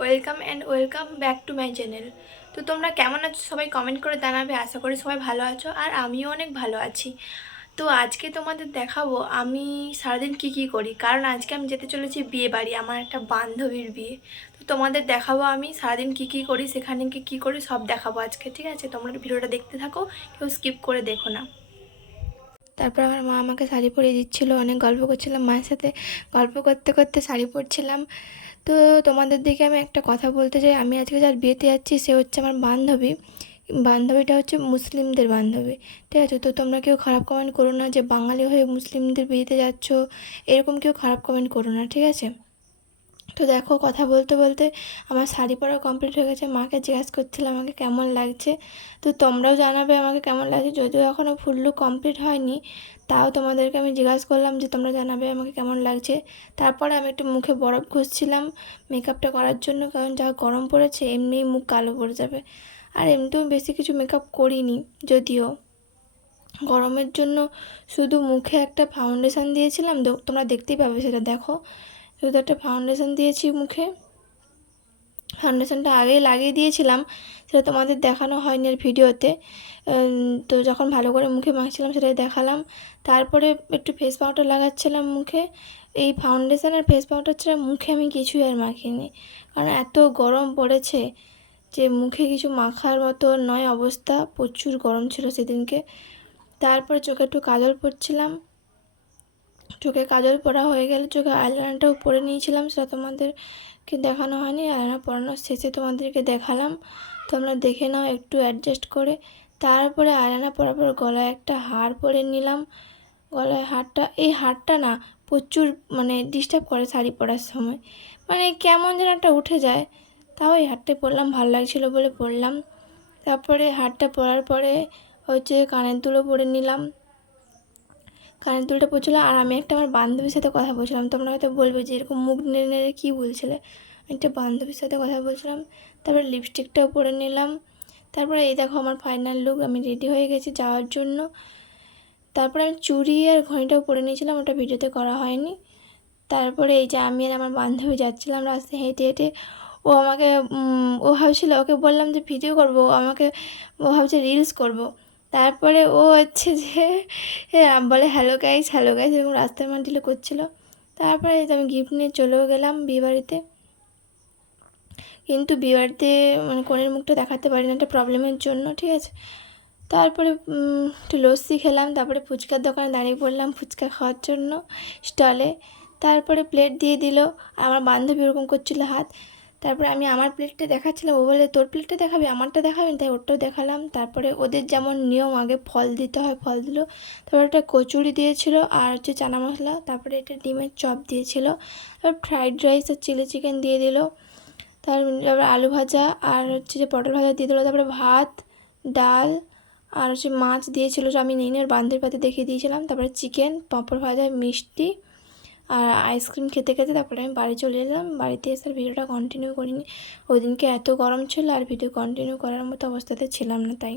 Welcome and welcome back to my channel. তো তোমরা কেমন আছো সবাই কমেন্ট করে জানাবে, আশা করি সবাই ভালো আছো আর আমিও অনেক ভালো আছি। তো আজকে তোমাদের দেখাবো আমি সারাদিন কি কি করি, কারণ আজকে আমি যেতে চলেছি বিয়ে বাড়ি আমার একটা বান্ধবীর বিয়ে। তো তোমাদের দেখাবো আমি সারাদিন কি কি করি, সেখানে কি কি করি সব দেখাবো আজকে, ঠিক আছে? তোমরা ভিডিওটা দেখতে থাকো, কেউ স্কিপ করে দেখো না। তারপর আমার মা আমাকে শাড়ি পরিয়ে দিচ্ছিল, অনেক গল্প করছিলাম মায়ের সাথে। গল্প করতে করতে শাড়ি পরছিলাম। তো তোমাদের দিকে আমি একটা কথা বলতে চাই। আমি আজকে যার বিয়েতে যাচ্ছি, সে হচ্ছে আমার বান্ধবী। বান্ধবীটা হচ্ছে মুসলিমদের বান্ধবী। ঠিক আছে? তো তোমরা কেউ খারাপ কমেন্ট করো না যে বাঙালি হয়ে মুসলিমদের বিয়েতে যাচ্ছ, এরকম কেউ খারাপ কমেন্ট করো না, ঠিক আছে? তো দেখো কথা বলতে বলতে আমার শাড়ি পরা কমপ্লিট হয়ে গেছে। মাকে জিজ্ঞাসা করছিলাম, আমাকে কেমন লাগছে? তো তোমরাও জানাবে আমাকে কেমন লাগছে। যদিও এখনও ফুল লুক কমপ্লিট হয়নি, তাও তোমাদেরকে আমি জিজ্ঞাসা করলাম যে তোমরা জানাবে আমাকে কেমন লাগছে। তারপরে আমি একটু মুখে বরফ ঘষছিলাম মেকআপটা করার জন্য, কারণ যা গরম পড়েছে এমনিই মুখ কালো পড়ে যাবে। আর এমনিতেও বেশি কিছু মেকআপ করিনি, যদিও। গরমের জন্য শুধু মুখে একটা ফাউন্ডেশন দিয়েছিলাম তোমরা দেখতেই পাবে সেটা, দেখো। শুধু একটা ফাউন্ডেশন দিয়েছি মুখে। ফাউন্ডেশনটা আগেই লাগিয়ে দিয়েছিলাম, সেটা তোমাদের দেখানো হয়নি আর ভিডিওতে। তো যখন ভালো করে মুখে মাখছিলাম সেটাই দেখালাম। তারপরে একটু ফেস পাউডার লাগাচ্ছিলাম মুখে। এই ফাউন্ডেশন আর ফেস পাউডার ছাড়া মুখে আমি কিছুই আর মাখিনি। কারণ এত গরম পড়েছে যে মুখে কিছু মাখার মতো নয় অবস্থা, প্রচুর গরম ছিল সেদিনকে। তারপরে চোখে একটু কাজল পরছিলাম। চোখে কাজল পরা হয়ে গেলে চোখে আইলাইনারটাও পরে নিয়েছিলাম, সেটা তোমাদেরকে দেখানো হয়নি। আইলাইনার পরানোর শেষে তোমাদেরকে দেখালাম। তোমরা দেখে নাও, একটু অ্যাডজাস্ট করে। তারপরে আইলাইনার পরার পর গলায় একটা হার পরে নিলাম। গলায় হারটা, এই হারটা না, প্রচুর মানে ডিস্টার্ব করে শাড়ি পরার সময়। মানে কেমন যেন একটা উঠে যায়। তাও এই হারটাই পরলাম, ভালো লাগছিল বলে পরলাম। তারপরে হারটা পরার পরে হচ্ছে কানের দুলো পরে নিলাম। কানের দুলটা পড়ছিলো আর আমি একটা আমার বান্ধবীর সাথে কথা বলছিলাম। তোমরা হয়তো বলবে যে এরকম মুখ নেড়ে নেড়ে কী বলছিলে? একটা বান্ধবীর সাথে কথা বলছিলাম, তারপরে লিপস্টিকটাও পরে নিলাম। তারপরে এই দেখো আমার ফাইনাল লুক আমি রেডি হয়ে গেছি যাওয়ার জন্য। তারপরে আমি চুড়ি আর ঘড়িটাও পরে নিয়েছিলাম, ওটা ভিডিওতে করা হয়নি। তারপরে এই যে আমি আর আমার বান্ধবী যাচ্ছিলাম রাস্তায় হেঁটে হেঁটে, ও আমাকে ও ভাবছিল, ওকে বললাম যে ভিডিও করব, ও আমাকে, ও ভাবছে রিলস করব। তারপরে ও হচ্ছে যে বলে হ্যালো গাইস হ্যালো গাইস এরকম রাস্তায় মাটিলে করছিল। তারপরে আমি গিফট নিয়ে চলেও গেলাম বিয়েবাড়িতে। কিন্তু বিয়েবাড়িতে মানে কনের মুখটা দেখাতে পারি না, একটা প্রবলেমের জন্য, ঠিক আছে? তারপরে একটু লস্যি খেলাম, তারপরে ফুচকার দোকানে দাঁড়িয়ে পড়লাম ফুচকা খাওয়ার জন্য স্টলে। তারপরে প্লেট দিয়ে দিল, আমার বান্ধবী ওরকম করছিল হাত। তারপরে আমি আমার প্লেটটা দেখাচ্ছিলাম, ও বলে তোর প্লেটটা দেখাবি? আমারটা দেখাবি? না?" তাই ওরটাও দেখালাম। তারপরে ওদের যেমন নিয়ম, আগে ফল দিতে হয়, ফল দিল। তারপরে একটা কচুরি দিয়েছিল আর হচ্ছে চানা মশলা। তারপরে একটা ডিমের চপ দিয়েছিল। তারপর ফ্রাইড রাইস আর চিলি চিকেন দিয়ে দিল। তারপরে আলু ভাজা আর হচ্ছে যে পটল ভাজা দিয়ে দিলো। তারপরে ভাত, ডাল আর হচ্ছে মাছ দিয়েছিল। আমি নিনের বান্ধবীর পাতে দেখিয়ে দিয়েছিলাম। তারপরে চিকেন পাঁপড় ভাজা, মিষ্টি আর আইসক্রিম খেতে খেতে তারপরে আমি বাড়ি চলে এলাম। বাড়িতে এসে ভিডিওটা কন্টিনিউ করিনি। ওই দিনকে এত গরম ছিল আর ভিডিও কন্টিনিউ করার মতো অবস্থাতে ছিলাম না তাই।